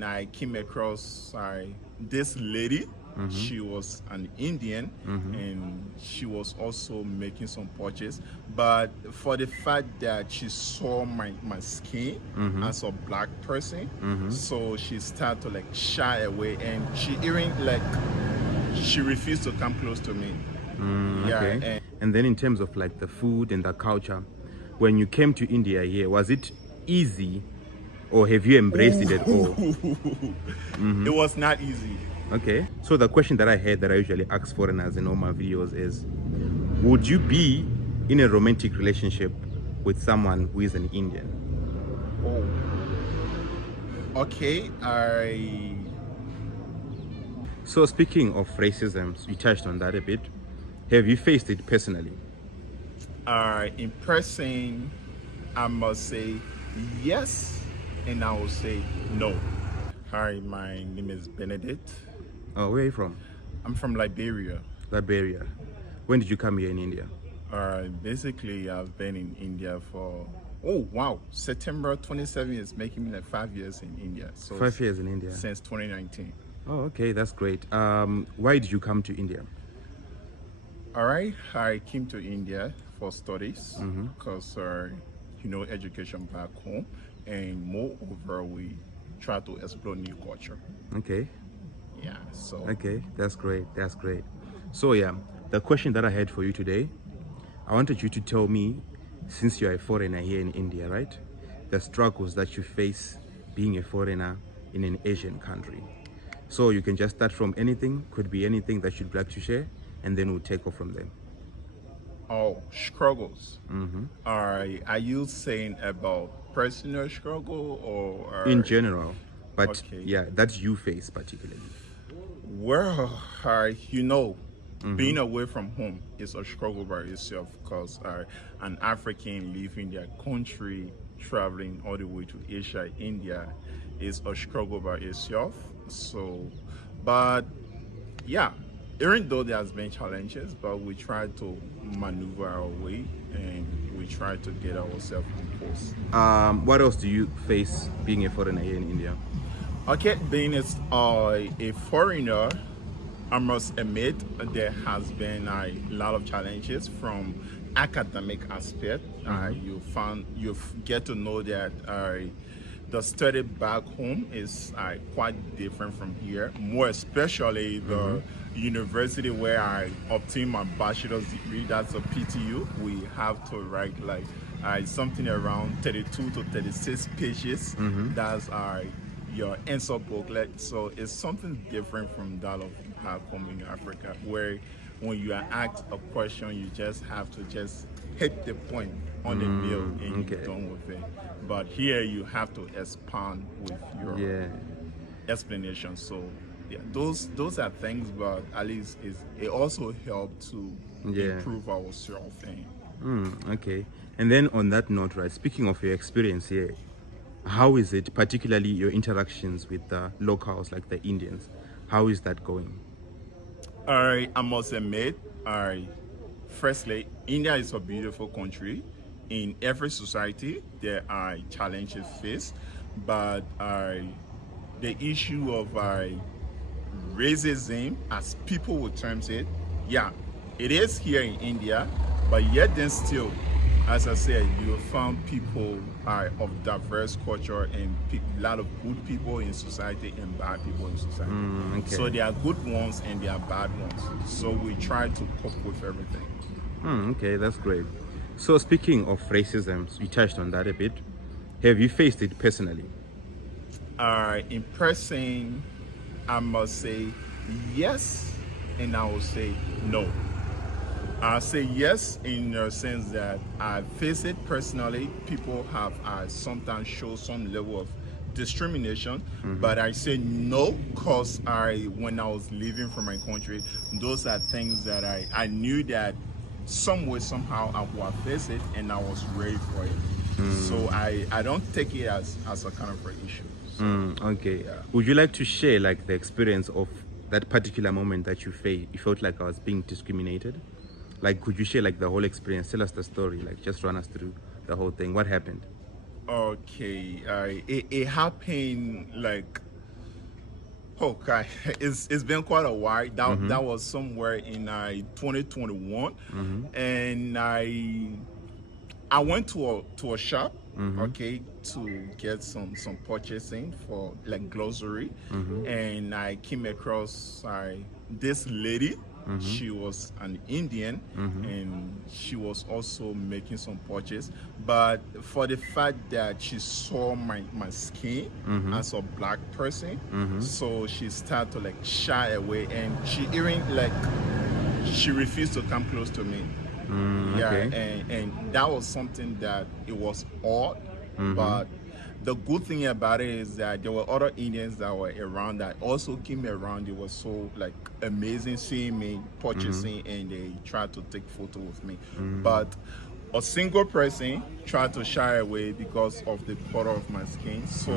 and I came across this lady. She was an Indian, and she was also making some purchase. But for the fact that she saw my skin as a black person, so she started to like shy away, and she even like she refused to come close to me. Okay. And then in terms of like the food and the culture, when you came to India here, was it easy or have you embraced it at all? It was not easy. Okay. So the question that I had that I usually ask foreigners in all my videos is, would you be in a romantic relationship with someone who is an Indian? Okay, So speaking of racism, you touched on that a bit. Have you faced it personally? in person, I must say yes, and I will say no. Hi, my name is Benedict. Oh, where are you from? I'm from Liberia. Liberia. When did you come here in India? Basically, I've been in India for, oh wow, September 27 is making me like 5 years in India. So 5 years in India. since 2019. Oh, okay, that's great. Why did you come to India? All right, I came to India for studies because, education back home, and moreover, we try to explore new culture. Okay, Yeah, so okay, that's great. That's great. So yeah, the question that I had for you today, I wanted you to tell me, since you're a foreigner here in India, right? The struggles that you face being a foreigner in an Asian country. So you can just start from anything, could be anything that you'd like to share, and then we'll take off from there. oh, struggles. Are you saying about personal struggle or In general, but okay? yeah, that you face particularly. Well, being away from home is a struggle by itself because an African leaving their country, traveling all the way to Asia, India, is a struggle by itself. So, but yeah, even though there has been challenges, but we try to maneuver our way and we try to get ourselves on course. What else do you face being a foreigner here in India? Okay, being a foreigner, I must admit there has been a lot of challenges from academic aspect. You get to know that the study back home is quite different from here. More especially the university where I obtained my bachelor's degree. That's a PTU. We have to write like something around 32 to 36 pages. That's your answer booklet. So it's something different from that of back home in Africa, where when you are asked a question, you just have to just hit the point on the nail and you're done with it. But here you have to expand with your explanation. So yeah, those are things, but at least it also helped to improve ourselves. Okay. And then on that note, right, speaking of your experience here, how is it, particularly your interactions with the locals, like the Indians? How is that going? I must admit, firstly, India is a beautiful country. In every society, there are challenges faced, but the issue of racism, as people would term it, yeah, it is here in India, but yet then still, as I said, you found people of diverse culture and a lot of good people in society and bad people in society. So there are good ones and there are bad ones. So we try to cope with everything. Okay, that's great. So speaking of racism, you touched on that a bit. Have you faced it personally? In person, I must say yes, and I will say no. I say yes in the sense that I face it personally. People have sometimes show some level of discrimination, but I say no because when I was leaving from my country, those are things that I knew that some way, somehow I will face it and I was ready for it. So I don't take it as a kind of an issue. So, Okay. yeah. Would you like to share like the experience of that particular moment that you felt like I was being discriminated? Like, could you share like the whole experience? Tell us the story. Like, just run us through the whole thing. What happened? Okay, it happened like Okay, it's been quite a while. That was somewhere in 2021, and I went to a shop, okay, to get some purchasing for like grocery, and I came across this lady. She was an Indian, and she was also making some purchase. But for the fact that she saw my skin as a black person, so she started to like shy away, and she even like she refused to come close to me. Yeah, Okay. and that was something that it was odd, but the good thing about it is that there were other Indians that were around that also came around. It was so like amazing seeing me purchasing, and they tried to take photo with me, but a single person tried to shy away because of the color of my skin. So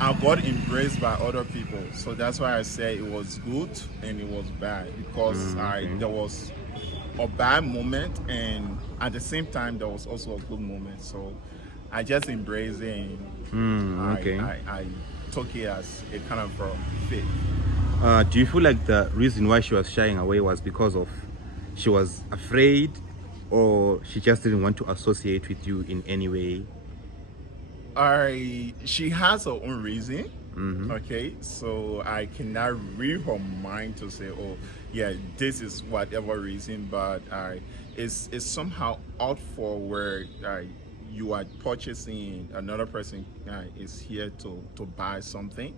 I got embraced by other people. So that's why I say it was good and it was bad, because there was a bad moment, and at the same time there was also a good moment. So I just embraced it, and Okay. I took it as a kind of a fit. Do you feel like the reason why she was shying away was because of she was afraid, or she just didn't want to associate with you in any way? She has her own reason. Okay, so I cannot read her mind to say, oh yeah, this is whatever reason, but it's somehow out for where you are purchasing, another person is here to buy something,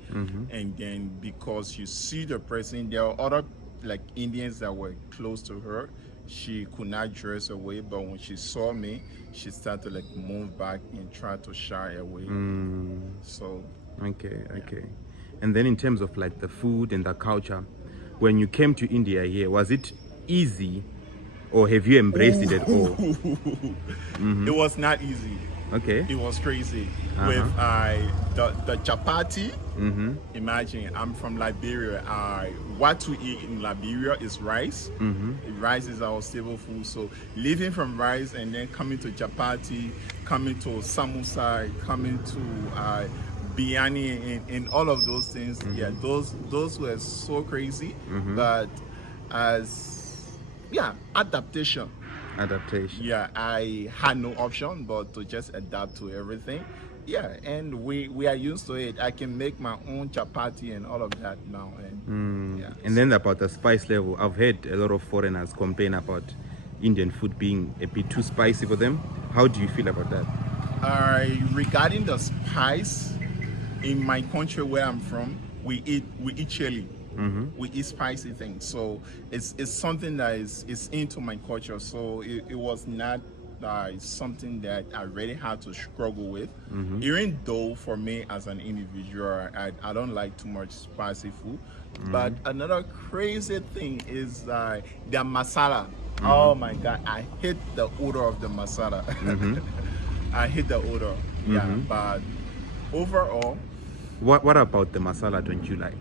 and then because you see the person, there are other like Indians that were close to her. She could not dress away, but when she saw me, she started to like move back and try to shy away. So Okay, okay. And then in terms of like the food and the culture, when you came to India here, was it easy, or have you embraced it at all? it was not easy. Okay. It was crazy with the chapati. Imagine I'm from Liberia. What to eat in Liberia is rice. Rice is our staple food. So leaving from rice and then coming to chapati, coming to samosa, coming to biryani, and all of those things. Yeah, those were so crazy. But as adaptation. Adaptation. Yeah, I had no option but to just adapt to everything. Yeah, and we are used to it. I can make my own chapati and all of that now. And yeah. And then about the spice level, I've heard a lot of foreigners complain about Indian food being a bit too spicy for them. How do you feel about that? Regarding the spice, in my country where I'm from, we eat chili. We eat spicy things, so it's something that is into my culture. So it was not something that I really had to struggle with. Even though for me as an individual, I don't like too much spicy food. But another crazy thing is the masala. Oh my God, I hate the odor of the masala. I hate the odor. Yeah, but overall, What about the masala don't you like?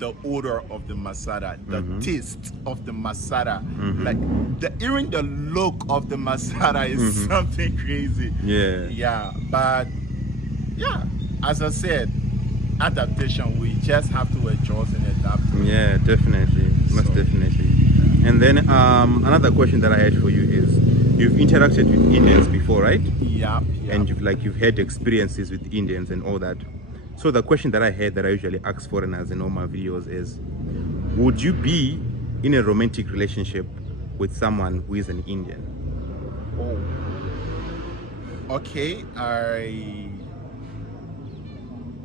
the odor of the masala, the taste of the masala, like even the look of the masala is something crazy. Yeah. But yeah, as I said, adaptation. We just have to adjust and adapt. Yeah, definitely, most So- definitely. And then another question that I had for you is, you've interacted with Indians before, right? Yeah, And you've had experiences with Indians and all that. So the question that I had that I usually ask foreigners in all my videos is, would you be in a romantic relationship with someone who is an Indian? okay.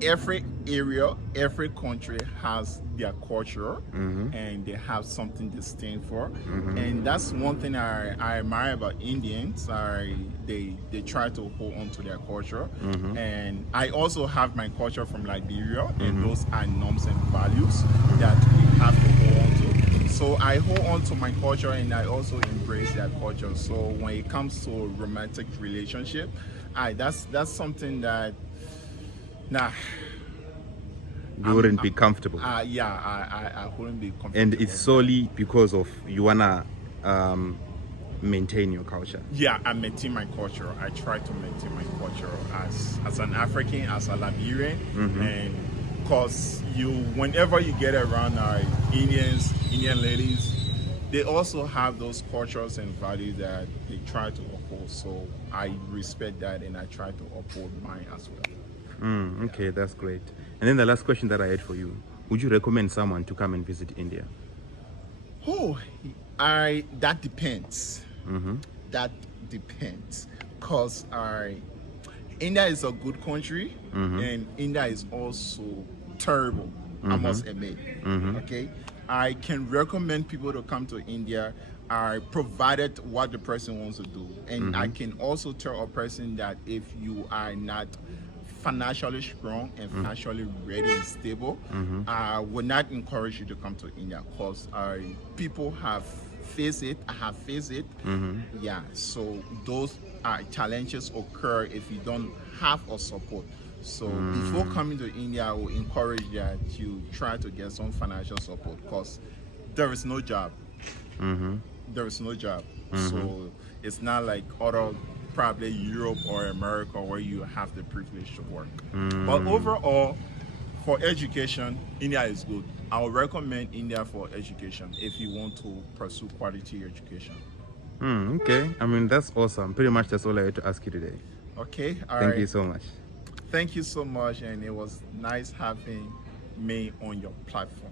Every area, every country has their culture, and they have something to stand for. And that's one thing I admire about Indians. They try to hold on to their culture. And I also have my culture from Liberia, and those are norms and values that we have to hold on to. So I hold on to my culture, and I also embrace their culture. So when it comes to romantic relationship, that's something that nah. You wouldn't be comfortable. Yeah, I wouldn't be comfortable. And it's solely because of you wanna maintain your culture. Yeah, I maintain my culture. I try to maintain my culture as an African, as a Liberian, and Cause whenever you get around Indian ladies, they also have those cultures and values that they try to uphold. So I respect that, and I try to uphold mine as well. Okay, that's great. And then the last question that I had for you: would you recommend someone to come and visit India? Oh, that depends. That depends, cause India is a good country, and India is also terrible. I must admit. Okay, I can recommend people to come to India, provided what the person wants to do, and I can also tell a person that if you are not financially strong and financially ready and stable, I would not encourage you to come to India, because people have faced it. I have faced it. Yeah, so those challenges occur if you don't have a support. So before coming to India, I will encourage that you try to get some financial support, because there is no job. There is no job. So it's not like other, probably Europe or America, where you have the privilege to work. But overall, for education, India is good. I would recommend India for education if you want to pursue quality education. Okay, I mean, that's awesome. Pretty much that's all I had to ask you today. Okay, all Thank right. you so much. Thank you so much, and it was nice having me on your platform.